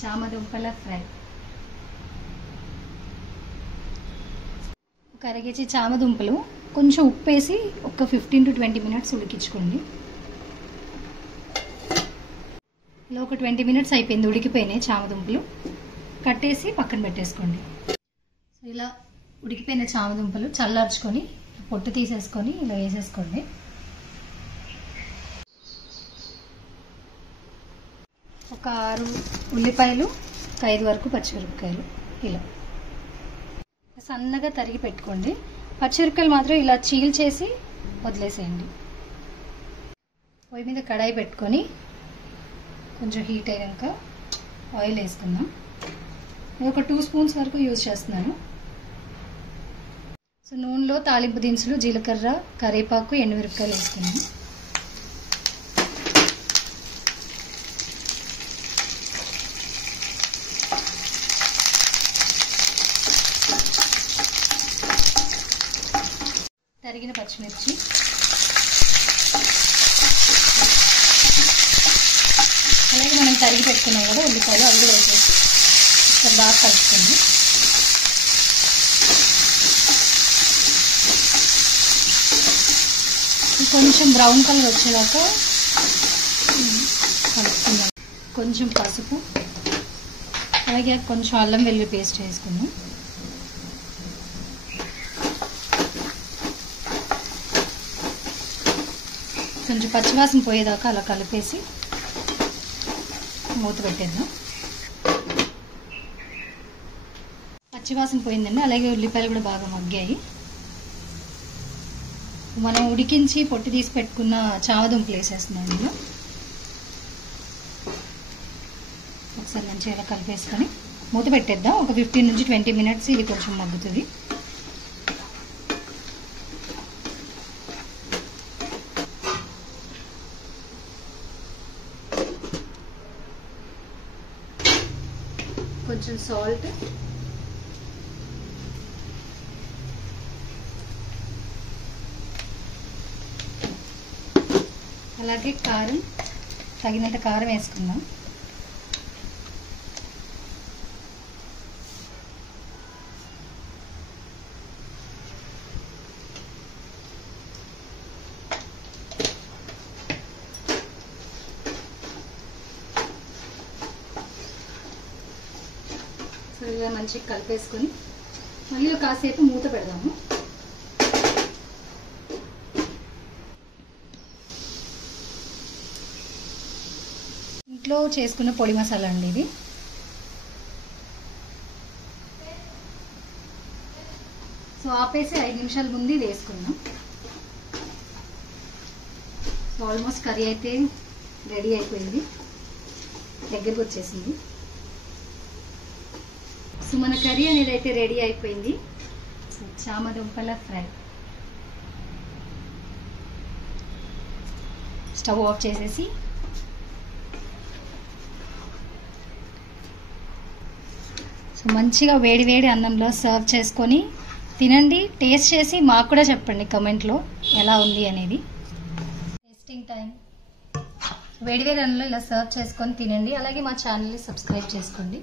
చామదుంపల fry. ఒక అరకేజీ చామదుంపలు కొంచెం ఉప్పు వేసి ఒక 15 to 20 minutes ఉడికించుకోండి. ఇలా ఒక 20 minutes అయిపోయింది, ఉడికిపోయినాయి చామదుంపలు. కట్టేసి పక్కన పెట్టేసుకోండి. సో ఇలా ఉడికిపోయిన చామదుంపలు చల్లార్చుకొని పొట్టు తీసేసుకొని ఇలా వేసేసుకోండి. ఒక 6 ఉల్లిపాయలు, 5 వరకు పచ్చిమిరపకాయలు ఇలా సన్నగా తరిగి పెట్టుకోండి. పచ్చిమిరపకాయలు మాత్రం ఇలా చీల్చేసి వదిలేసేయండి. పొయ్యి మీద కడాయి పెట్టుకొని కొంచెం హీట్ అయ్యాక ఆయిల్ వేసుకుందాం. నేను ఒక 2 స్పూన్స్ వరకు యూజ్ చేస్తున్నాను. సో నూనెలో తాలింపు దినుసులు, జీలకర్ర, కరివేపాకు, ఎండుమిరపకాయలు వేసుకున్నాను. తరిగిన పచ్చిమిర్చి, అలాగే మనం తరిగి పెట్టుకున్నాం కదా ఉల్లిపాయలు, అవి కూడా వేసేసి ఇక్కడ బాగా కలుపుకోండి. కొంచెం బ్రౌన్ కలర్ వచ్చేదాకా కలుపుకుందాం. కొంచెం పసుపు, అలాగే కొంచెం అల్లం వెల్లుల్లి పేస్ట్ వేసుకుందాం. కొంచెం పచ్చివాసన పోయేదాకా అలా కలిపేసి మూత పెట్టేద్దాం. పచ్చివాసన పోయిందండి. అలాగే ఉల్లిపాయలు కూడా బాగా మగ్గాయి. మనం ఉడికించి పొట్టు తీసి పెట్టుకున్న చామదుంపలు వేసేస్తున్నాం ఇందులో. ఒకసారి మంచిగా ఇలా కలిపేసుకొని మూత పెట్టేద్దాం. ఒక 15 నుంచి 20 minutes ఇది కొంచెం మగ్గుతుంది. కొంచెం సాల్ట్, అలాగే కారం, తగినంత కారం వేసుకుందాం. సో ఇలా మంచిగా కలిపేసుకొని మళ్ళీ కాసేపు మూత పెడదాము. ఇంట్లో చేసుకున్న పొడి మసాలా అండి ఇది. సో ఆపేసి 5 నిమిషాల ముందు ఇది వేసుకుందాం. సో ఆల్మోస్ట్ కర్రీ అయితే రెడీ అయిపోయింది, దగ్గరకు వచ్చేసింది. సో మన కర్రీ అనేది అయితే రెడీ అయిపోయింది. సో చామదుంపల ఫ్రై. స్టవ్ ఆఫ్ చేసేసి సో మంచిగా వేడి వేడి అన్నంలో సర్వ్ చేసుకొని తినండి. టేస్ట్ చేసి మాకు కూడా చెప్పండి కమెంట్లో ఎలా ఉంది అనేది. Tasting time. వేడి వేడి అన్నంలో ఇలా సర్వ్ చేసుకొని తినండి. అలాగే మా ఛానల్ని సబ్స్క్రైబ్ చేసుకోండి.